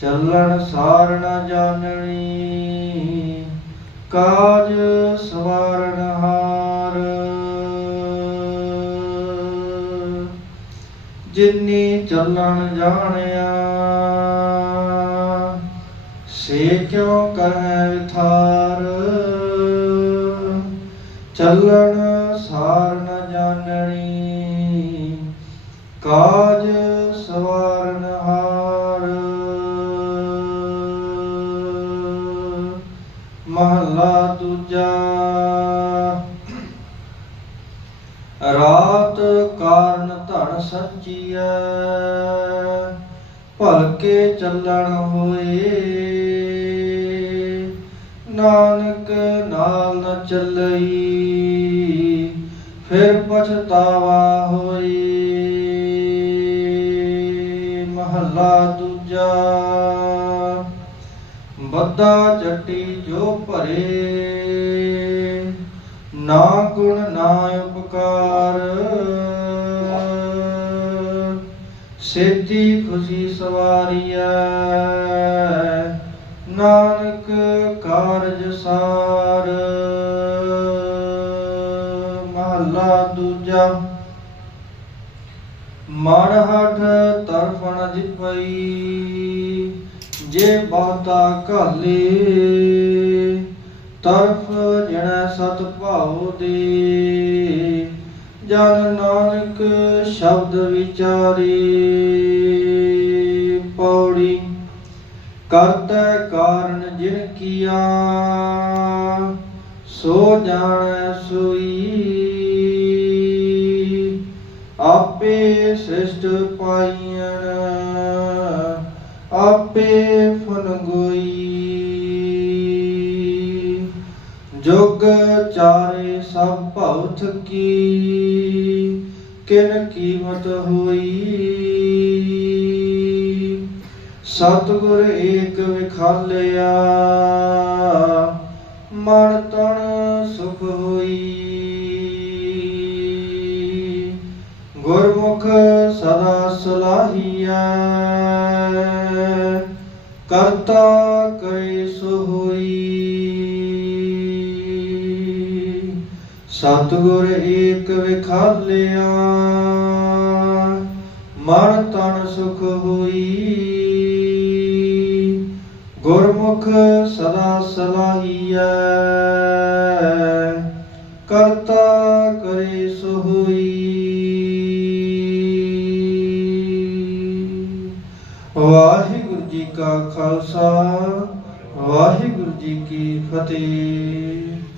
ਚੱਲਣ ਸਾਰ ਨ ਜਾਣਣੀ ਕਾਜ ਸਵਾਰਨ ਹਾਰ। ਜਿਨਨੀ ਚੱਲਣ ਜਾਣਿਆ ਸੇ ਕਿਉਂ ਕਰੈ ਵਿਥਾਰ ਚੱਲਣ ਸਾਰ ਨ ਜਾਣਣੀ ਕਾਜ ਸਵਾਰਨ ਹਾਰ। ਮਹਲਾ ਦੂਜਾ, ਰਾਤ ਕਾਰਨ ਧਨ ਸੱਚੀਐ, ਭਲਕੇ ਚੱਲਣ ਹੋਏ। ਨਾਨਕ ਨਾਲ ਨ ਚੱਲਈ, ਫਿਰ ਪਛਤਾਵਾ ਹੋਈ। ਮਹੱਲਾ ਦੂਜਾ ਬੱਦਾ ਜੱਟੀ ਜੋ ਭਰੇ। ਨਾ ਗੁਣ ਨਾ ਉਪਕਾਰ। ਸੇਤੀ ਖੁਸ਼ੀ ਸਵਾਰੀਐ। ਨਾਨਕ ਕਾਰਜ ਸਾਰ। ਮਹਲਾ ਦੂਜਾ। ਮਨ ਹਠ ਤਰਫਣ ਜਿਪਈ, ਜੇ ਬਹੁਤਾ ਘਾਲੇ ਤਰਫ ਜਣਾ ਸਤ ਭਾਉ ਦੇ। ਜਨ ਨਾਨਕ ਸ਼ਬਦ ਵਿਚਾਰੇ। ਕਰਤਾ ਕਾਰਨ ਜਿਨ ਕੀਆ, ਸੋ ਜਾਣੈ ਸੋਈ। ਆਪੇ ਸ੍ਰਿਸ਼ਟ ਪਾਈਐਨ, ਆਪੇ ਫਨਗੋਈ ਜੁਗ ਚਾਰੇ ਸਭ ਭਉ ਥਕੀ, ਕਿਨ ਕੀਮਤ ਹੋਈ। ਸਤਿਗੁਰ ਏਕ ਵਿਖਾਲਿਆ, ਮਨ ਤਣ ਸੁਖ ਹੋਈ। ਗੁਰਮੁਖ ਸਦਾ ਸਲਾਹੀਐ, ਕਰਤਾ ਕਰੇ ਸੋ ਹੋਈ। ਸਤਿਗੁਰ ਏਕ ਵਿਖਾਲਿਆ, ਮਨ ਤਨ ਸੁਖ ਹੋਈ। ਗੁਰਮੁਖ ਸਦਾ ਸਲਾਹੀਐ ਕਰਤਾ ਕਰੇ ਸੋ ਵਾਹਿਗੁਰੂ ਜੀ ਕਾ ਖਾਲਸਾ ਵਾਹਿਗੁਰੂ ਜੀ ਕੀ ਫਤਿਹ।